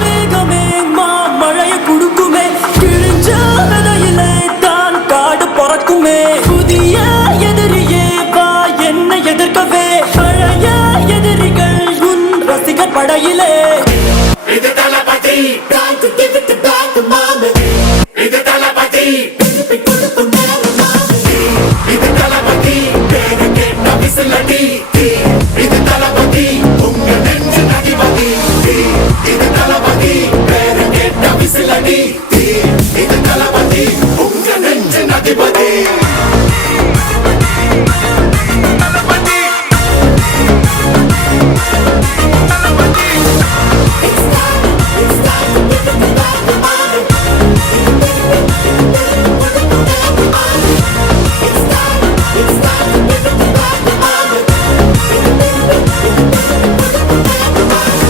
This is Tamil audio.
மேகமே மழைய குடுக்குமே, கிழிஞ்ச விதையிலே தான் காடு பொறக்குமே. புதிய எதிரியே வா என்னை எதிர்க்கவே, பழைய எதிரிகள் உன் ரசிகர் படையிலே. இது தளபதி, time to give it back to mama. இது தளபதி, திருப்பி கொடுக்கும் நேரம் மாமி. இது தளபதி, பேரு கேட்ட விசிலடி. இது தளபதி, உங்க நெஞ்சு அதிபதி. இது தளபதி, பேரு கேட்ட விசிலடி.